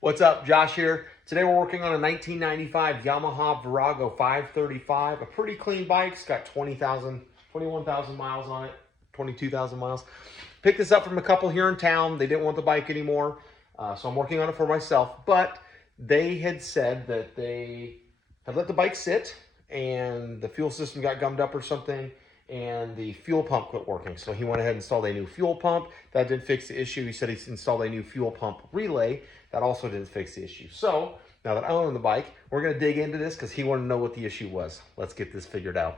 What's up, Josh here. Today we're working on a 1995 Yamaha Virago 535, a pretty clean bike. It's got 21,000 miles on it, 22,000 miles. Picked this up from a couple here in town. They didn't want the bike anymore, so I'm working on it for myself. But they had said that they had let the bike sit and the fuel system got gummed up or something, and the fuel pump quit working. So he went ahead and installed a new fuel pump. That didn't fix the issue. He said he installed a new fuel pump relay. That also didn't fix the issue. So now that I own the bike, we're gonna dig into this because he wanted to know what the issue was. Let's get this figured out.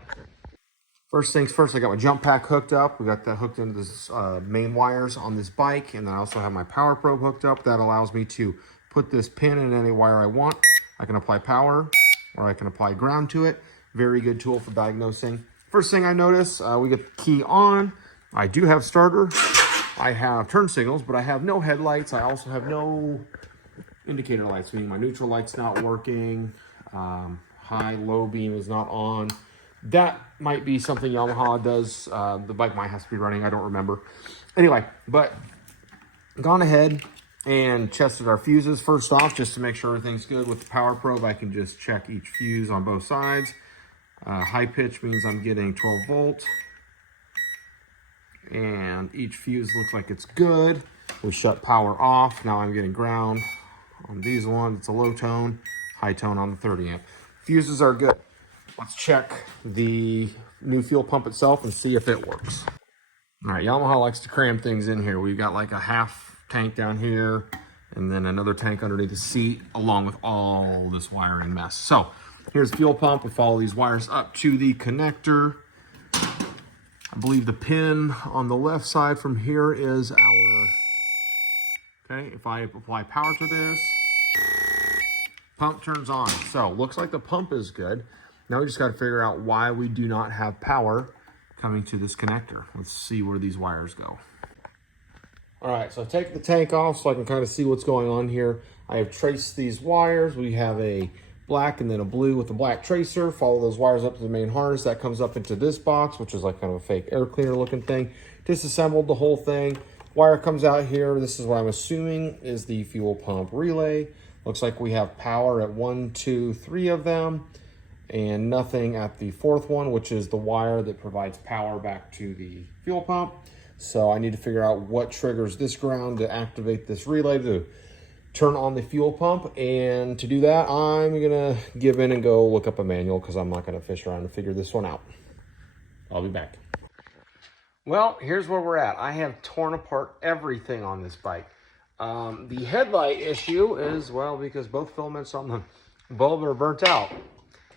First things first, I got my jump pack hooked up. We got that hooked into this main wires on this bike. And then I also have my power probe hooked up. That allows me to put this pin in any wire I want. I can apply power or I can apply ground to it. Very good tool for diagnosing. First thing I notice, we get the key on. I do have starter. I have turn signals, but I have no headlights. I also have no indicator lights, meaning my neutral light's not working. High, low beam is not on. That might be something Yamaha does. The bike might have to be running. I don't remember. Anyway, but gone ahead and tested our fuses first off, just to make sure everything's good. With the power probe, I can just check each fuse on both sides. High pitch means I'm getting 12 volt. And each fuse looks like it's good. We shut power off. Now I'm getting ground on these ones. It's a low tone, high tone on the 30 amp. Fuses are good. Let's check the new fuel pump itself and see if it works. All right, Yamaha likes to cram things in here. We've got like a half tank down here and then another tank underneath the seat along with all this wiring mess. So here's the fuel pump. We follow these wires up to the connector. I believe the pin on the left side from here is our, okay, if I apply power to this, pump turns on. So looks like the pump is good. Now we just got to figure out why we do not have power coming to this connector. Let's see where these wires go. All right, so I take the tank off so I can kind of see what's going on here. I have traced these wires. We have a black and then a blue with a black tracer. Follow those wires up to the main harness. That comes up into this box, which is like kind of a fake air cleaner looking thing. Disassembled the whole thing. Wire comes out here. This is what I'm assuming is the fuel pump relay. Looks like we have power at 1, 2, 3 of them and nothing at the fourth one, which is the wire that provides power back to the fuel pump. So I need to figure out what triggers this ground to activate this relay to turn on the fuel pump. And to do that, I'm gonna give in and go look up a manual because I'm not gonna fish around to figure this one out. I'll be back. Well, here's where we're at. I have torn apart everything on this bike. The headlight issue is, well, because both filaments on the bulb are burnt out.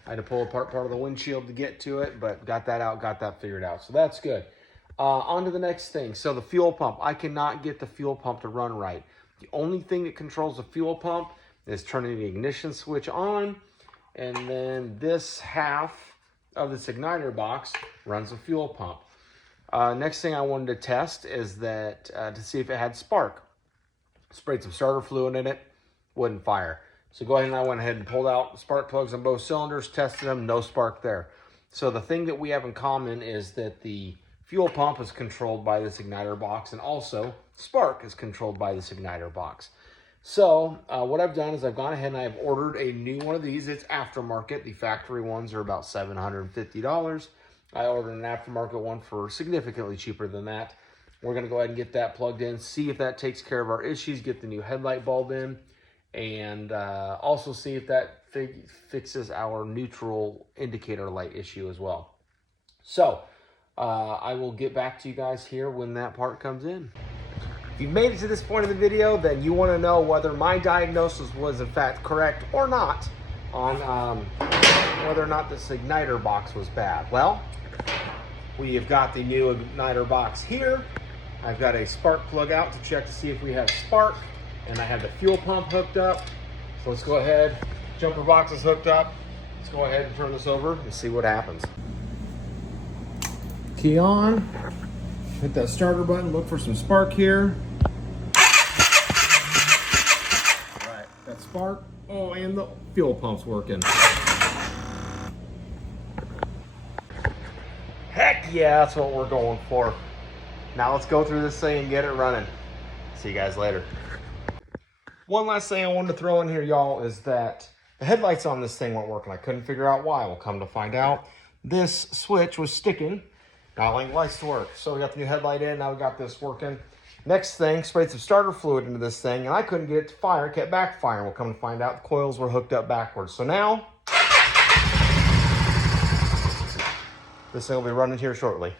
I had to pull apart part of the windshield to get to it, but got that out, got that figured out. So that's good. On to the next thing. So the fuel pump. I cannot get the fuel pump to run right. The only thing that controls the fuel pump is turning the ignition switch on, and then this half of this igniter box runs the fuel pump. Next thing I wanted to test is that to see if it had spark. Sprayed some starter fluid in it, wouldn't fire. So go ahead and I went ahead and pulled out spark plugs on both cylinders, tested them, no spark there. So the thing that we have in common is that the fuel pump is controlled by this igniter box, and also spark is controlled by this igniter box. So what I've done is I've gone ahead and I've ordered a new one of these. It's aftermarket. The factory ones are about $750. I ordered an aftermarket one for significantly cheaper than that. We're going to go ahead and get that plugged in, see if that takes care of our issues, get the new headlight bulb in, and also see if that fixes our neutral indicator light issue as well. So I will get back to you guys here when that part comes in. If you've made it to this point of the video, then you want to know whether my diagnosis was in fact correct or not on whether or not this igniter box was bad. Well, we have got the new igniter box here. I've got a spark plug out to check to see if we have spark, and I have the fuel pump hooked up. So let's go ahead. Jumper box is hooked up. Let's go ahead and turn this over and see what happens. Key on. Hit that starter button, look for some spark here. All right, that spark. Oh, and the fuel pump's working. Heck yeah, that's what we're going for. Now let's go through this thing and get it running. See you guys later. One last thing I wanted to throw in here, y'all, is that the headlights on this thing weren't working. I couldn't figure out why. We'll come to find out. This switch was sticking, not allowing the lights to work. So we got the new headlight in, now we got this working. Next thing, sprayed some starter fluid into this thing, and I couldn't get it to fire, it kept backfiring. We'll come to find out the coils were hooked up backwards. So now, this thing will be running here shortly.